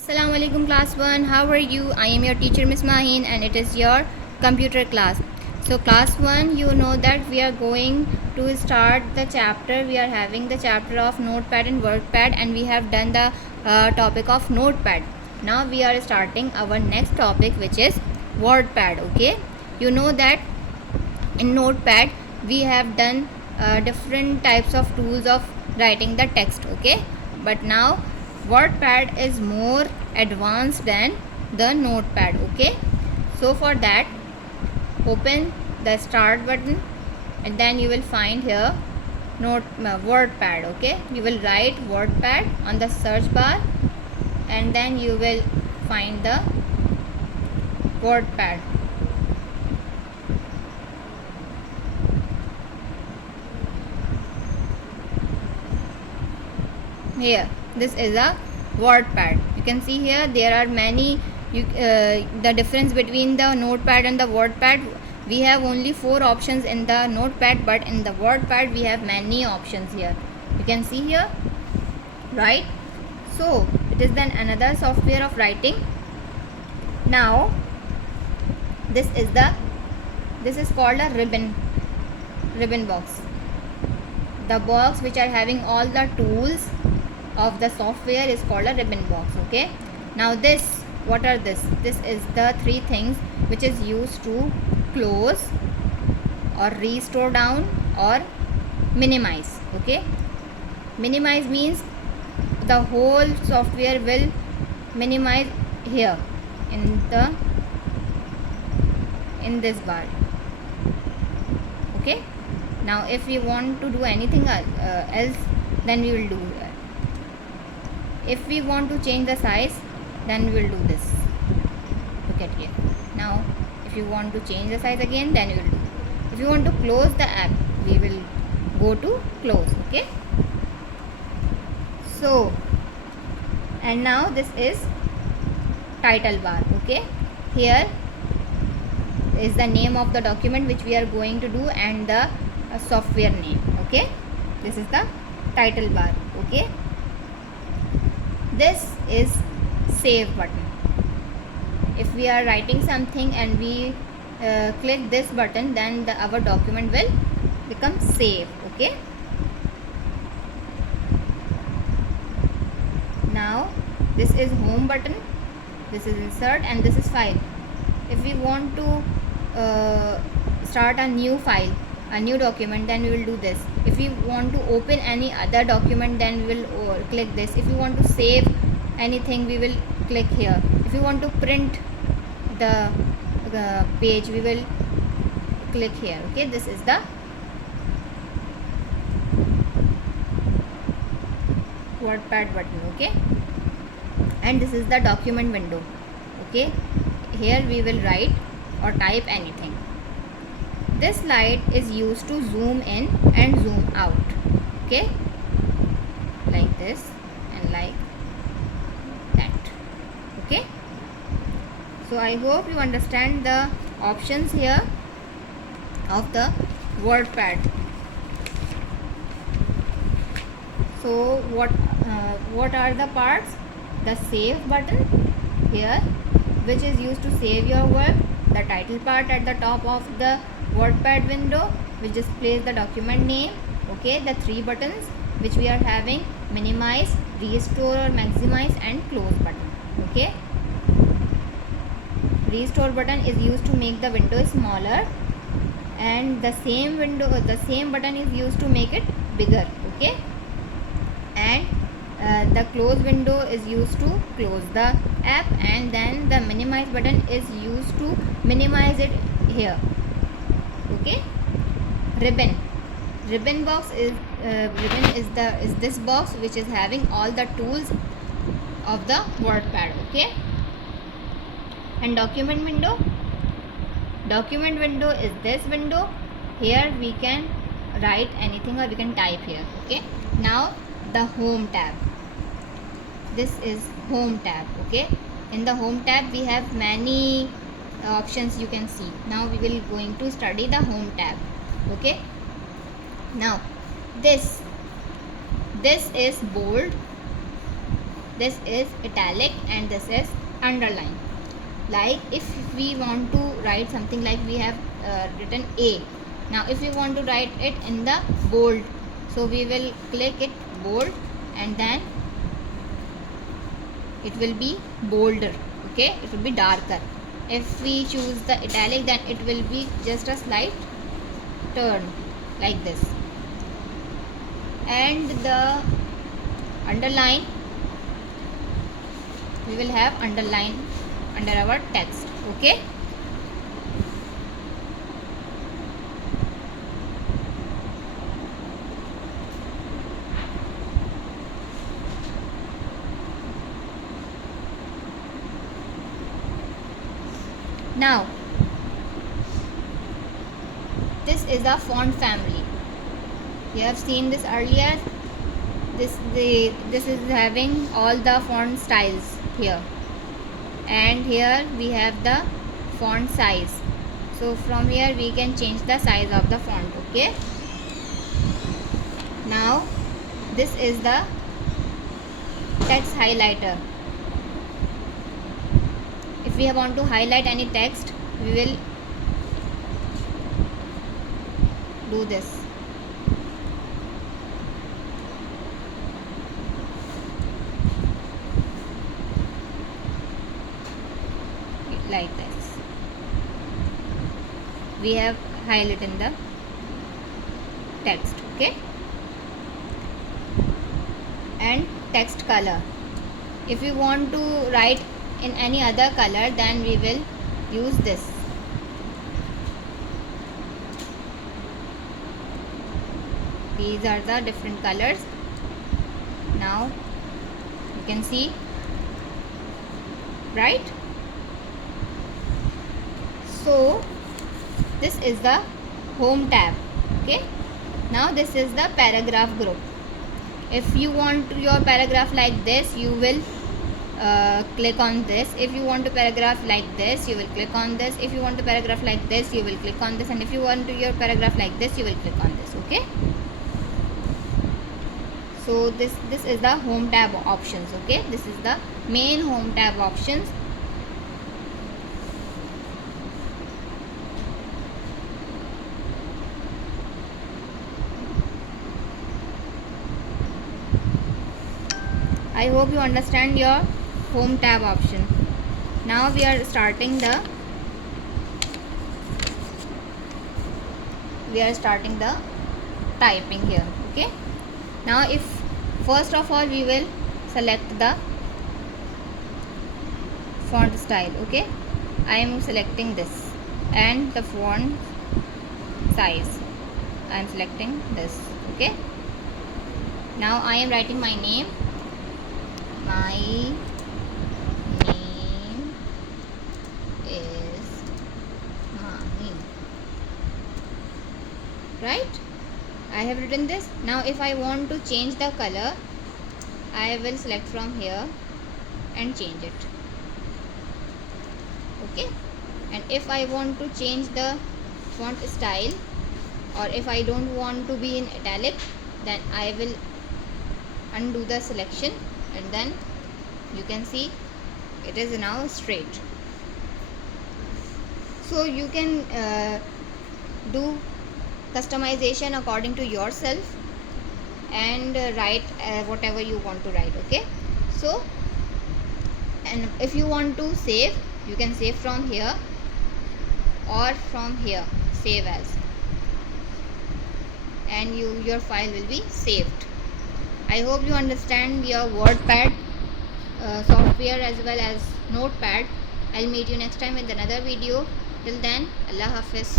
Assalamu alaikum class 1. How are you? I am your teacher Miss Mahin and it is your computer class. So class 1, you know that we are going to start the chapter. We are having the chapter of notepad and workpad and we have done the topic of notepad. Now we are starting our next topic, which is wordpad. Okay, you know that in notepad we have done different types of tools of writing the text. Okay, but now wordpad is more advanced than the notepad. Okay, so for that, open the start button and then you will find here wordpad. Okay, you will write wordpad on the search bar and then you will find the wordpad. Here, this is a wordpad. You can see here there are many the difference between the notepad and the wordpad. We have only 4 options in the notepad, but in the wordpad we have many options here. You can see here, right? So it is then another software of writing. Now this is called a ribbon box. The box which are having all the tools of the software is called a ribbon box. Okay, now what are this is the 3 things which is used to close or restore down or minimize. Okay, minimize means the whole software will minimize here in this bar. Okay, now if we want to do anything else, then we will do that. If we want to change the size, then we will do this. Look at here. Now if you want to change the size again, then we will do. If you want to close the app, we will go to close. Okay, so and now this is title bar. Okay, here is the name of the document which we are going to do and the software name. Okay, this is the title bar. Okay, this is save button. If we are writing something and we click this button, then our document will become save. Okay, now this is home button, this is insert, and this is file. If we want to start a new file, a new document, then we will do this. If we want to open any other document, then we will click this. If you want to save anything, we will click here. If you want to print the page, we will click here. Okay, this is the wordpad button. Okay, and this is the document window. Okay, here we will write or type anything. This slide is used to zoom in and zoom out. Okay, like this and like that. Okay, so I hope you understand the options here of the wordpad. So what are the parts? The save button here, which is used to save your work. The title part at the top of the wordpad window, which displays the document name. Okay, the 3 buttons which we are having: minimize, restore or maximize, and close button. Okay, restore button is used to make the window smaller, and the same button is used to make it bigger. Okay, and the close window is used to close the app, and then the minimize button is used to minimize it here. Okay, ribbon box is this box which is having all the tools of the wordpad. Okay, and document window is this window. Here we can write anything or we can type here. Okay, now the home tab. This is home tab. Okay, in the home tab we have many options you can see. Now we will going to study the home tab. Okay, now this is bold, this is italic and this is underline. Like if we want to write something like we have written A. Now if we want to write it in the bold, so we will click it bold and then it will be bolder. Okay, it will be darker. If we choose the italic, then it will be just a slight turn like this. And the underline, we will have underline under our text. Okay, now this is a font family. You have seen this earlier. This is having all the font styles here, and here we have the font size. So from here we can change the size of the font. Okay, now this is the text highlighter. If we want to highlight any text, we will do this. Like this. We have highlighted the text. Okay, and text color. If we want to write in any other color, then we will use this. These are the different colors. Now you can see, right? So this is the home tab. Okay, now this is the paragraph group. If you want your paragraph like this, you will click on this. If you want a paragraph like this, you will click on this. If you want a paragraph like this, you will click on this. And if you want your paragraph like this, you will click on this. Okay, so this is the home tab options. Okay, this is the main home tab options. I hope you understand your home tab option. Now we are starting the typing here. Okay, now if first of all we will select the font style. Okay, I am selecting this, and the font size I am selecting this. Okay, now I am writing my name. My name is Mami. Right? I have written this. Now if I want to change the color, I will select from here and change it. Okay, and if I want to change the font style, or if I don't want to be in italic, then I will undo the selection, and then you can see it is now straight. So you can do customization according to yourself and write whatever you want to write. Okay, so and if you want to save, you can save from here or from here, save as, and your file will be saved. I hope you understand your WordPad software as well as Notepad. I'll meet you next time with another video. Till then, Allah Hafiz.